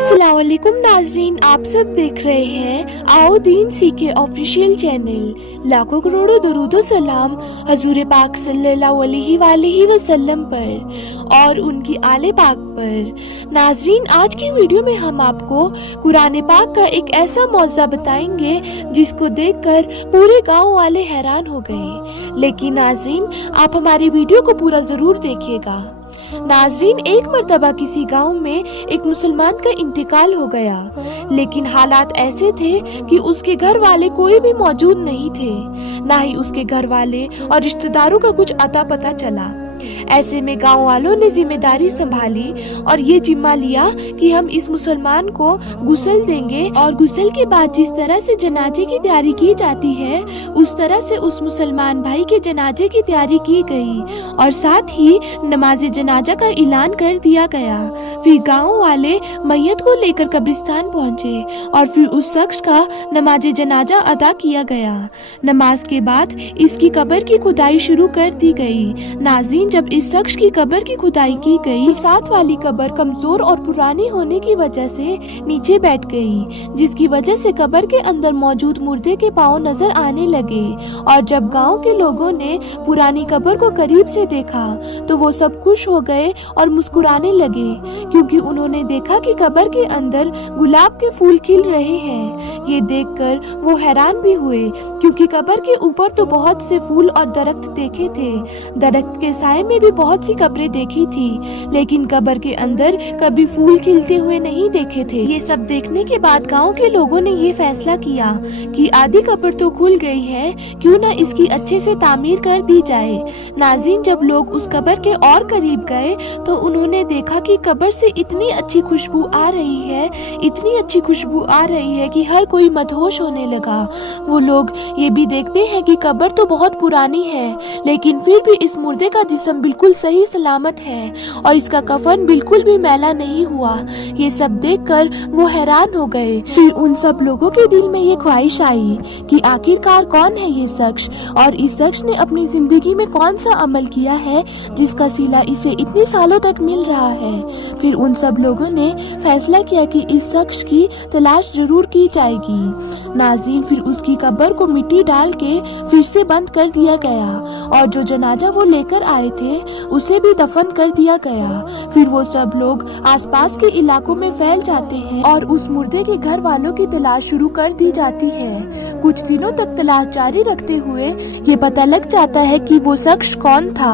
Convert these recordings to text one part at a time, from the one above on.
अस्सलाम वालेकुम नाजरीन, आप सब देख रहे हैं आओ दीन सीखे ऑफिशियल चैनल। लाखों करोड़ों दरूदो सलाम हजूर पाक सल्लल्लाहु अलैहि वसल्लम पर और उनकी आले पाक पर। नाजरीन, आज की वीडियो में हम आपको कुरान पाक का एक ऐसा मौज़ा बताएंगे जिसको देखकर पूरे गांव वाले हैरान हो गए। लेकिन नाजरीन, आप हमारी वीडियो को पूरा जरूर देखिएगा। नाजरीन, एक मर्तबा किसी गांव में एक मुसलमान का इंतकाल हो गया, लेकिन हालात ऐसे थे कि उसके घर वाले कोई भी मौजूद नहीं थे, ना ही उसके घर वाले और रिश्तेदारों का कुछ अता पता चला। ऐसे में गांव वालों ने जिम्मेदारी संभाली और ये जिम्मा लिया कि हम इस मुसलमान को गुस्ल देंगे और गुस्ल के बाद जिस तरह से जनाजे की तैयारी की जाती है उस तरह से उस मुसलमान भाई के जनाजे की तैयारी की गई और साथ ही नमाज जनाजा का ऐलान कर दिया गया। फिर गांव वाले मैयत को लेकर कब्रिस्तान पहुंचे और फिर उस शख्स का नमाज जनाजा अदा किया गया। नमाज के बाद इसकी कब्र की खुदाई शुरू कर दी गई। नाज़रीन, जब इस शख्स की कब्र की खुदाई की गई, साथ वाली कब्र कमजोर और पुरानी होने की वजह से नीचे बैठ गई, जिसकी वजह से कब्र के अंदर मौजूद मुर्दे के पांव नजर आने लगे। और जब गांव के लोगों ने पुरानी कब्र को करीब से देखा तो वो सब खुश हो गए और मुस्कुराने लगे, क्योंकि उन्होंने देखा कि कब्र के अंदर गुलाब के फूल खिल रहे हैं। ये देखकर वो हैरान भी हुए, क्योंकि कब्र के ऊपर तो बहुत से फूल और दरख्त देखे थे, दरख्त के साए में भी बहुत सी कब्रें देखी थी, लेकिन कब्र के अंदर कभी फूल खिलते हुए नहीं देखे थे। ये सब देखने के बाद गांव के लोगों ने ये फैसला किया कि आधी कब्र तो खुल गई है, क्यों ना इसकी अच्छे से तामीर कर दी जाए। नाज़रीन, जब लोग उस कब्र के और करीब गए तो उन्होंने देखा कि कब्र से इतनी अच्छी खुशबू आ रही है, इतनी अच्छी खुशबू आ रही है कि हर कोई मदहोश होने लगा। वो लोग ये भी देखते हैं कि कब्र तो बहुत पुरानी है, लेकिन फिर भी इस मुर्दे का जिस्म बिल्कुल सही सलामत है और इसका कफन बिल्कुल भी मैला नहीं हुआ। ये सब देखकर वो हैरान हो गए। फिर उन सब लोगों के दिल में ये ख्वाहिश आई कि आखिरकार कौन है ये शख्स और इस शख्स ने अपनी जिंदगी में कौन सा अमल किया है जिसका सिला इसे इतने सालों तक मिल रहा है। फिर उन सब लोगों ने फैसला किया कि इस शख्स की तलाश जरूर की जाएगी। नाज़रीन, फिर उसकी कब्र को मिट्टी डाल के फिर से बंद कर दिया गया और जो जनाजा वो लेकर आए थे उसे भी दफन कर दिया गया। फिर वो सब लोग आसपास के इलाकों में फैल जाते हैं और उस मुर्दे के घर वालों की तलाश शुरू कर दी जाती है। कुछ दिनों तक तलाश जारी रखते हुए ये पता लग जाता है कि वो शख्स कौन था।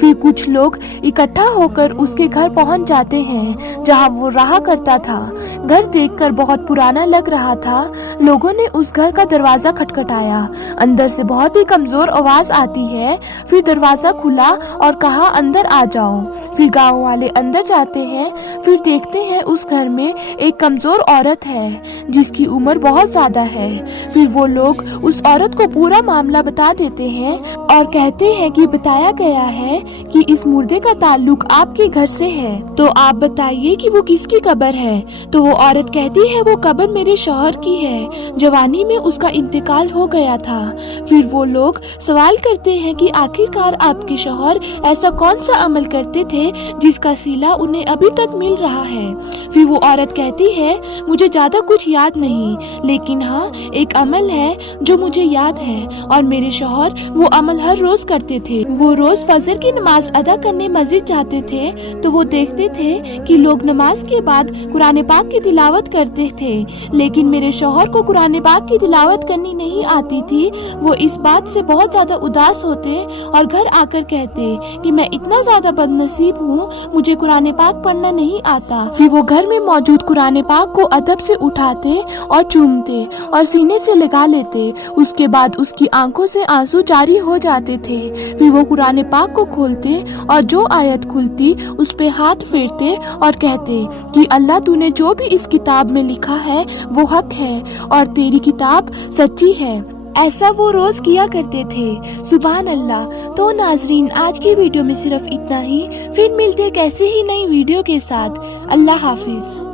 फिर कुछ लोग इकट्ठा होकर उसके घर पहुंच जाते हैं जहां वो रहा करता था। घर देखकर बहुत पुराना लग रहा था। लोगों ने उस घर का दरवाजा खटखटाया। अंदर से बहुत ही कमजोर आवाज आती है। फिर दरवाजा खुला और कहा, अंदर आ जाओ। फिर गांव वाले अंदर जाते हैं। फिर देखते हैं उस घर में एक कमजोर औरत है जिसकी उम्र बहुत ज्यादा है। फिर वो लोग उस औरत को पूरा मामला बता देते हैं और कहते हैं कि बताया गया है कि इस मुर्दे का ताल्लुक आपके घर से है, तो आप बताइए कि वो किसकी कब्र है। तो वो औरत कहती है, वो कब्र मेरे शौहर की है, जवानी में उसका इंतकाल हो गया था। फिर वो लोग सवाल करते हैं कि आखिरकार आपके शौहर ऐसा कौन सा अमल करते थे जिसका सिला उन्हें अभी तक मिल रहा है। फिर वो औरत कहती है, मुझे ज्यादा कुछ याद नहीं, लेकिन हाँ, एक अमल है जो मुझे याद है और मेरे शौहर वो अमल हर रोज करते थे। वो रोज फजर की नमाज अदा करने मस्जिद जाते थे तो वो देखते थे कि लोग नमाज के बाद कुरान पाक की तिलावत करते थे, लेकिन मेरे शौहर को कुरान पाक की तिलावत करनी नहीं आती थी। वो इस बात से बहुत ज्यादा उदास होते और घर आकर कहते कि मैं इतना ज्यादा बदनसीब हूँ, मुझे कुरान पाक पढ़ना नहीं आता। फिर वो घर में मौजूद कुरान पाक को अदब से उठाते और चूमते और सीने से लगा लेते। उसके बाद उसकी आंखों से आंसू जारी हो जाते थे। फिर वो कुरान पाक को खोलते और जो आयत खुलती उस पे हाथ फेरते और कहते कि अल्लाह, तूने जो भी इस किताब में लिखा है वो हक है और तेरी किताब सच्ची है। ऐसा वो रोज किया करते थे। सुभान अल्लाह। तो नाजरीन, आज की वीडियो में सिर्फ इतना ही। फिर मिलते कैसे ही नई वीडियो के साथ। अल्लाह हाफिज।